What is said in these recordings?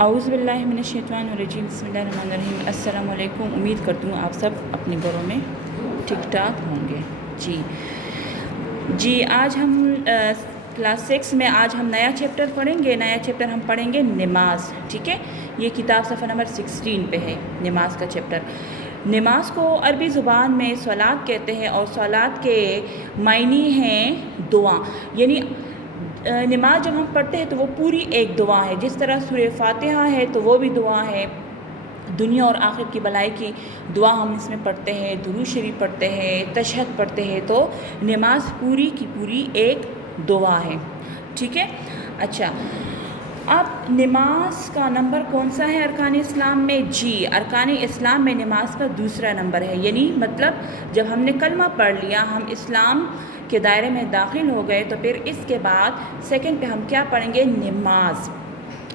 اعوذ باللہ من الشیطان الرجیم، بسم اللہ الرحمن الرحیم۔ السلام علیکم۔ امید کرتی ہوں آپ سب اپنے گھروں میں ٹھیک ٹھاک ہوں گے۔ جی آج ہم کلاس 6 میں آج ہم نیا چیپٹر پڑھیں گے۔ نیا چیپٹر ہم پڑھیں گے نماز، ٹھیک ہے۔ یہ کتاب صفحہ نمبر 16 پہ ہے، نماز کا چیپٹر۔ نماز کو عربی زبان میں صلاۃ کہتے ہیں، اور صلاۃ کے معنی ہیں دعا، یعنی نماز جب ہم پڑھتے ہیں تو وہ پوری ایک دعا ہے۔ جس طرح سورہ فاتحہ ہے تو وہ بھی دعا ہے، دنیا اور آخرت کی بھلائی کی دعا ہم اس میں پڑھتے ہیں، درود شریف پڑھتے ہیں، تشہد پڑھتے ہیں، تو نماز پوری کی پوری ایک دعا ہے، ٹھیک ہے۔ اچھا، اب نماز کا نمبر کون سا ہے ارکان اسلام میں؟ جی ارکان اسلام میں نماز کا دوسرا نمبر ہے، یعنی مطلب جب ہم نے کلمہ پڑھ لیا، ہم اسلام کے دائرے میں داخل ہو گئے، تو پھر اس کے بعد سیکنڈ پہ ہم کیا پڑھیں گے؟ نماز۔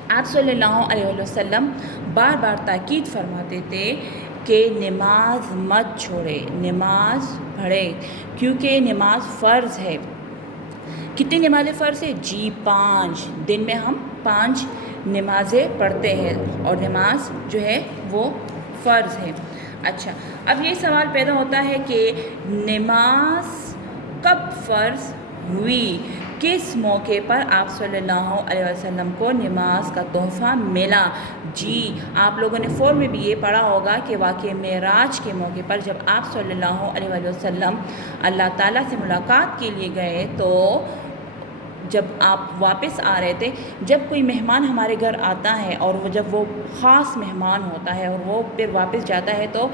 آپ صلی اللہ علیہ وسلم بار بار تاکید فرماتے تھے کہ نماز مت چھوڑے، نماز پڑھے، کیونکہ نماز فرض ہے۔ کتنی نمازیں فرض ہے؟ جی 5 دن میں ہم 5 نمازیں پڑھتے ہیں، اور نماز جو ہے وہ فرض ہے۔ اچھا، اب یہ سوال پیدا ہوتا ہے کہ نماز کب فرض ہوئی؟ کس موقع پر آپ صلی اللہ علیہ وسلم کو نماز کا تحفہ ملا؟ جی آپ لوگوں نے فور میں بھی یہ پڑھا ہوگا کہ واقعہ معراج کے موقع پر جب آپ صلی اللہ علیہ وسلم اللہ تعالیٰ سے ملاقات کے لیے گئے، تو جب آپ واپس آ رہے تھے، جب کوئی مہمان ہمارے گھر آتا ہے اور جب وہ خاص مہمان ہوتا ہے اور وہ پھر واپس جاتا ہے، تو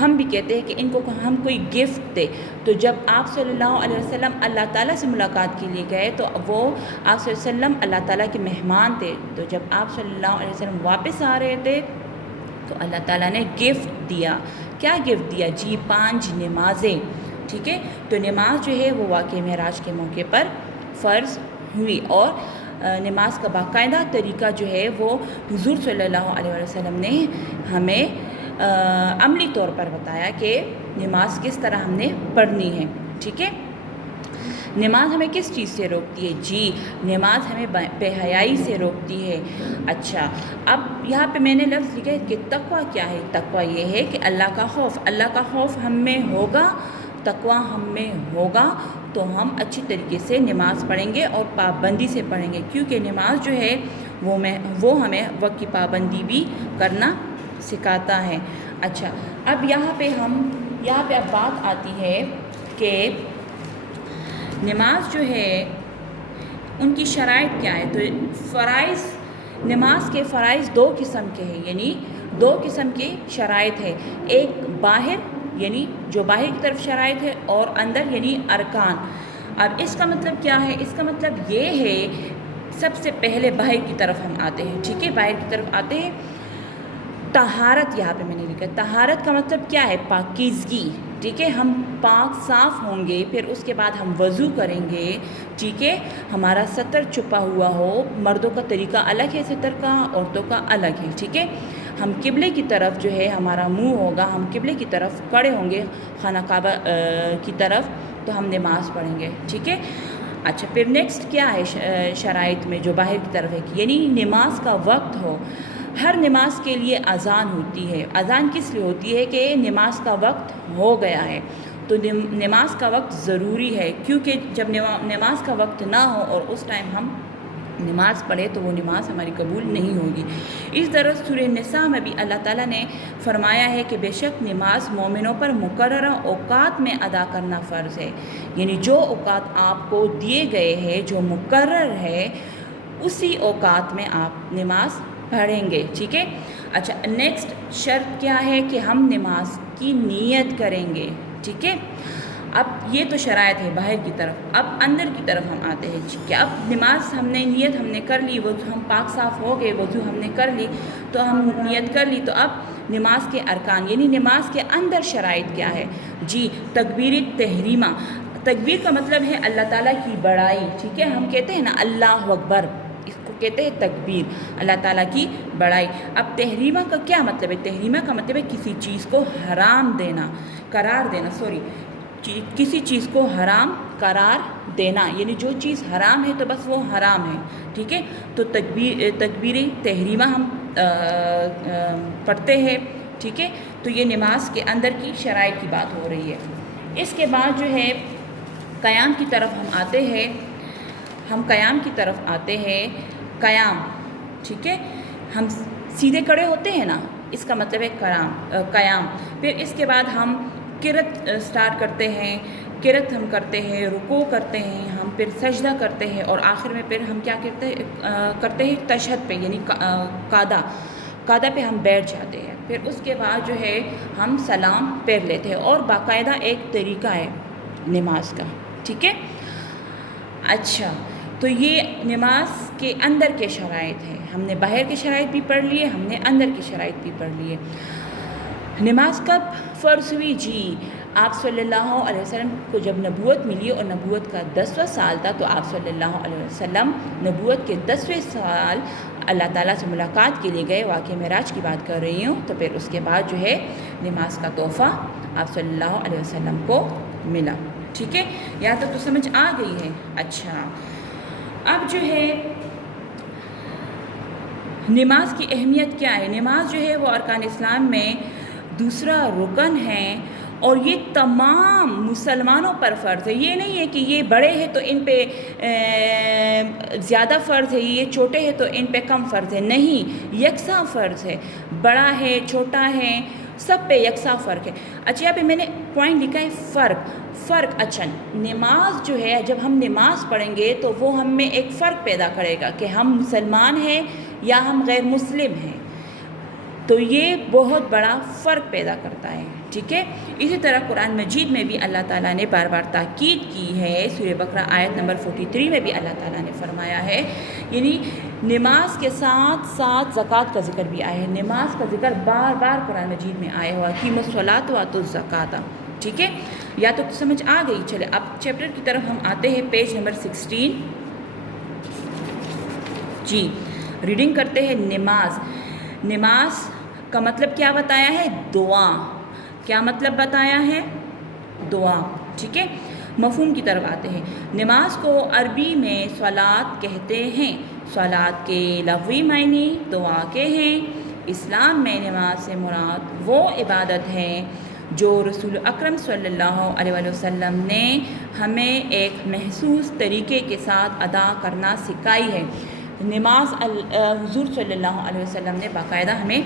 ہم بھی کہتے ہیں کہ ان کو ہم کوئی گفٹ دے۔ تو جب آپ صلی اللہ علیہ وسلم اللہ تعالیٰ سے ملاقات کے لیے گئے، تو وہ آپ صلی اللہ علیہ وسلم اللہ تعالیٰ کے مہمان تھے، تو جب آپ صلی اللہ علیہ وسلم واپس آ رہے تھے تو اللہ تعالیٰ نے گفٹ دیا۔ کیا گفٹ دیا؟ جی 5 نمازیں، ٹھیک ہے۔ تو نماز جو ہے وہ واقعہ معراج کے موقع پر فرض ہوئی، اور نماز کا باقاعدہ طریقہ جو ہے وہ حضور صلی اللہ علیہ وسلم نے ہمیں عملی طور پر بتایا کہ نماز کس طرح ہم نے پڑھنی ہے، ٹھیک ہے۔ نماز ہمیں کس چیز سے روکتی ہے؟ جی نماز ہمیں بے حیائی سے روکتی ہے۔ اچھا، اب یہاں پہ میں نے لفظ لکھا ہے کہ تقویٰ کیا ہے؟ تقویٰ یہ ہے کہ اللہ کا خوف، اللہ کا خوف ہم میں ہوگا، تقویٰ ہم میں ہوگا، تو ہم اچھی طریقے سے نماز پڑھیں گے اور پابندی سے پڑھیں گے، کیونکہ نماز جو ہے وہ ہمیں وقت کی پابندی بھی کرنا سکھاتا ہے۔ اچھا، اب یہاں پہ اب بات آتی ہے کہ نماز جو ہے ان کی شرائط کیا ہے؟ تو فرائض، نماز کے فرائض 2 قسم کے ہیں، یعنی 2 قسم کی شرائط ہے، ایک باہر یعنی جو باہر کی طرف شرائط ہے، اور اندر یعنی ارکان۔ اب اس کا مطلب کیا ہے؟ اس کا مطلب یہ ہے، سب سے پہلے باہر کی طرف ہم آتے ہیں، ٹھیک ہے، باہر کی طرف آتے ہیں۔ طہارت، یہاں پہ میں نے لکھا طہارت کا مطلب کیا ہے؟ پاکیزگی، ٹھیک ہے، ہم پاک صاف ہوں گے، پھر اس کے بعد ہم وضو کریں گے، ٹھیک ہے، ہمارا ستر چھپا ہوا ہو، مردوں کا طریقہ الگ ہے ستر کا، عورتوں کا الگ ہے، ٹھیک ہے، ہم قبلے کی طرف جو ہے ہمارا منہ ہوگا، ہم قبلے کی طرف کھڑے ہوں گے، خانہ کعبہ کی طرف، تو ہم نماز پڑھیں گے، ٹھیک ہے۔ اچھا، پھر نیکسٹ کیا ہے شرائط میں جو باہر کی طرف ہے؟ یعنی نماز کا وقت ہو، ہر نماز کے لیے اذان ہوتی ہے۔ اذان کس لیے ہوتی ہے؟ کہ نماز کا وقت ہو گیا ہے، تو نماز کا وقت ضروری ہے، کیونکہ جب نماز کا وقت نہ ہو اور اس ٹائم ہم نماز پڑھے تو وہ نماز ہماری قبول نہیں ہوگی۔ اس طرح سورہ نساء میں بھی اللہ تعالیٰ نے فرمایا ہے کہ بے شک نماز مومنوں پر مقررہ اوقات میں ادا کرنا فرض ہے، یعنی جو اوقات آپ کو دیے گئے ہیں، جو مقرر ہے، اسی اوقات میں آپ نماز پڑھیں گے، ٹھیک ہے۔ اچھا، نیکسٹ شرط کیا ہے؟ کہ ہم نماز کی نیت کریں گے، ٹھیک ہے۔ اب یہ تو شرائط ہے باہر کی طرف، اب اندر کی طرف ہم آتے ہیں، ٹھیک ہے۔ اب نماز نیت ہم نے کر لی، وضو ہم پاک صاف ہو گئے، وضو ہم نے کر لی، تو ہم نیت کر لی، تو اب نماز کے ارکان یعنی نماز کے اندر شرائط کیا ہے؟ جی تکبیر تحریمہ۔ تکبیر کا مطلب ہے اللہ تعالیٰ کی بڑائی، ٹھیک ہے، ہم کہتے ہیں نا اللہ اکبر، اس کو کہتے ہیں تکبیر، اللہ تعالیٰ کی بڑائی۔ اب تحریمہ کا کیا مطلب ہے؟ تحریمہ کا مطلب ہے کسی چیز کو حرام دینا، کسی چیز کو حرام قرار دینا، یعنی جو چیز حرام ہے تو بس وہ حرام ہے، ٹھیک ہے۔ تو تکبیر تحریمہ ہم پڑھتے ہیں، ٹھیک ہے. تو یہ نماز کے اندر کی شرائط کی بات ہو رہی ہے. اس کے بعد جو ہے قیام کی طرف ہم آتے ہیں. ہم قیام کی طرف آتے ہیں. قیام، ٹھیک ہے، ہم سیدھے کھڑے ہوتے ہیں نا، اس کا مطلب ہے قیام. پھر اس کے بعد ہم قرات سٹارٹ کرتے ہیں. قرات ہم کرتے ہیں، رکوع کرتے ہیں، ہم پھر سجدہ کرتے ہیں، اور آخر میں پھر ہم کیا کرتے ہیں تشہد پہ، یعنی قعدہ پہ ہم بیٹھ جاتے ہیں. پھر اس کے بعد جو ہے ہم سلام پھیر لیتے ہیں، اور باقاعدہ ایک طریقہ ہے نماز کا، ٹھیک ہے. اچھا، تو یہ نماز کے اندر کے شرائط ہیں. ہم نے باہر کے شرائط بھی پڑھ لیے، ہم نے اندر کے شرائط بھی پڑھ لیے. نماز کب فرض ہوئی؟ جی، آپ صلی اللہ علیہ وسلم کو جب نبوت ملی اور نبوت کا 10واں سال تھا، تو آپ صلی اللہ علیہ وسلم نبوت کے 10ویں سال اللہ تعالیٰ سے ملاقات کے لیے گئے. واقعہ معراج کی بات کر رہی ہوں. تو پھر اس کے بعد جو ہے نماز کا تحفہ آپ صلی اللہ علیہ وسلم کو ملا. ٹھیک ہے، یہاں تک تو سمجھ آ گئی ہے. اچھا، اب جو ہے نماز کی اہمیت کیا ہے؟ نماز جو ہے وہ ارکان اسلام میں دوسرا رکن ہے، اور یہ تمام مسلمانوں پر فرض ہے. یہ نہیں ہے کہ یہ بڑے ہیں تو ان پہ زیادہ فرض ہے، یہ چھوٹے ہیں تو ان پہ کم فرض ہے. نہیں، یکساں فرض ہے. بڑا ہے، چھوٹا ہے، سب پہ یکساں فرق ہے. اچھا، یہاں پہ میں نے پوائنٹ لکھا ہے فرق. اچھا، نماز جو ہے جب ہم نماز پڑھیں گے تو وہ ہم میں ایک فرق پیدا کرے گا کہ ہم مسلمان ہیں یا ہم غیر مسلم ہیں. تو یہ بہت بڑا فرق پیدا کرتا ہے. ٹھیک ہے، اسی طرح قرآن مجید میں بھی اللہ تعالیٰ نے بار بار تاکید کی ہے. سورہ بقرہ آیت نمبر 43 میں بھی اللہ تعالیٰ نے فرمایا ہے، یعنی نماز کے ساتھ ساتھ زکوٰۃ کا ذکر بھی آیا ہے. نماز کا ذکر بار بار قرآن مجید میں آیا ہوا، اقیموا الصلاۃ وآتوا الزکوٰۃ. ٹھیک ہے، یا تو سمجھ آ گئی. چلے اب چیپٹر کی طرف ہم آتے ہیں، پیج نمبر 16. جی، ریڈنگ کرتے ہیں. نماز کا مطلب کیا بتایا ہے؟ دعا. کیا مطلب بتایا ہے؟ دعا. ٹھیک ہے، مفہوم کی طرف آتے ہیں. نماز کو عربی میں صلاۃ کہتے ہیں. صلاۃ کے لغوی معنی دعا کے ہیں. اسلام میں نماز سے مراد وہ عبادت ہے جو رسول اکرم صلی اللہ علیہ وسلم نے ہمیں ایک محسوس طریقے کے ساتھ ادا کرنا سکھائی ہے. نماز حضور صلی اللہ علیہ وسلم نے باقاعدہ ہمیں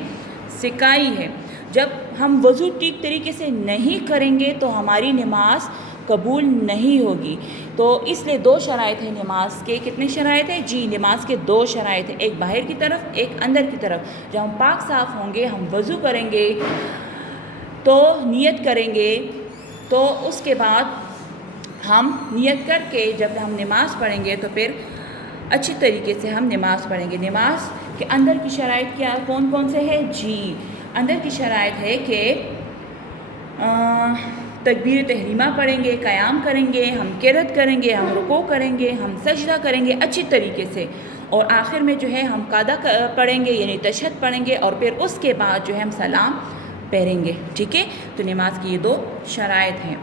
سکھائی ہے. جب ہم وضو ٹھیک طریقے سے نہیں کریں گے تو ہماری نماز قبول نہیں ہوگی. تو اس لیے 2 شرائط ہیں نماز کے. کتنے شرائط ہیں؟ جی، نماز کے 2 شرائط ہیں، ایک باہر کی طرف، ایک اندر کی طرف. جب ہم پاک صاف ہوں گے، ہم وضو کریں گے تو نیت کریں گے، تو اس کے بعد ہم نیت کر کے جب ہم نماز پڑھیں گے تو پھر اچھی طریقے سے ہم نماز پڑھیں گے. نماز کے اندر کی شرائط کیا کون سے ہے؟ جی، اندر کی شرائط ہے کہ تکبیر تحریمہ پڑھیں گے، قیام کریں گے، ہم قرات کریں گے، ہم رکوع کریں گے، ہم سجدہ کریں گے اچھی طریقے سے، اور آخر میں جو ہے ہم قعدہ پڑھیں گے، یعنی تشہد پڑھیں گے، اور پھر اس کے بعد جو ہے ہم سلام پھیریں گے. ٹھیک ہے، تو نماز کی یہ 2 شرائط ہیں.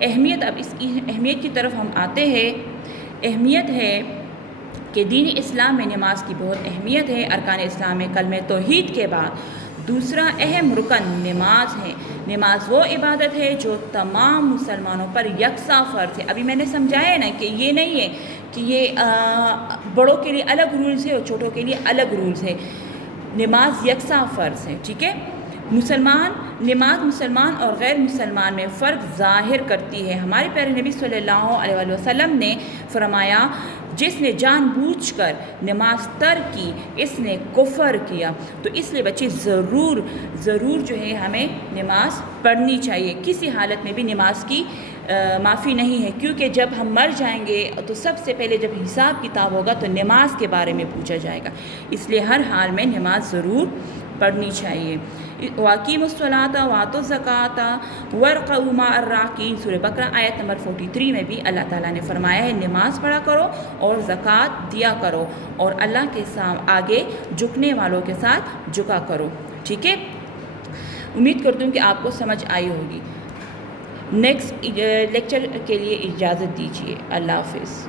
اہمیت، اب اس کی اہمیت کی طرف ہم آتے ہیں. اہمیت ہے کہ دین اسلام میں نماز کی بہت اہمیت ہے. ارکان اسلام میں کلمہ توحید کے بعد دوسرا اہم رکن نماز ہے. نماز وہ عبادت ہے جو تمام مسلمانوں پر یکساں فرض ہے. ابھی میں نے سمجھایا نا کہ یہ نہیں ہے کہ یہ بڑوں کے لیے الگ رولز ہے اور چھوٹوں کے لیے الگ رولز ہے. نماز یکساں فرض ہے. ٹھیک ہے، نماز مسلمان اور غیر مسلمان میں فرق ظاہر کرتی ہے. ہمارے پیارے نبی صلی اللہ علیہ وسلم نے فرمایا، جس نے جان بوجھ کر نماز ترک کی اس نے کفر کیا. تو اس لیے بچے ضرور جو ہے ہمیں نماز پڑھنی چاہیے. کسی حالت میں بھی نماز کی معافی نہیں ہے، کیونکہ جب ہم مر جائیں گے تو سب سے پہلے جب حساب کتاب ہوگا تو نماز کے بارے میں پوچھا جائے گا. اس لیے ہر حال میں نماز ضرور پڑھنی چاہیے. وَأَقِیمُوا الصَّلَاةَ وَآتُوا الزَّکَاةَ وَارْکَعُوا مَعَ الرَّاکِعِینَ. سورہ بقرہ آیت نمبر 43 میں بھی اللہ تعالیٰ نے فرمایا ہے نماز پڑھا کرو اور زکوٰۃ دیا کرو اور اللہ کے آگے جھکنے والوں کے ساتھ جھکا کرو. ٹھیک ہے، امید کرتی ہوں کہ آپ کو سمجھ آئی ہوگی. نیکسٹ لیکچر کے لیے اجازت دیجیے. اللہ حافظ.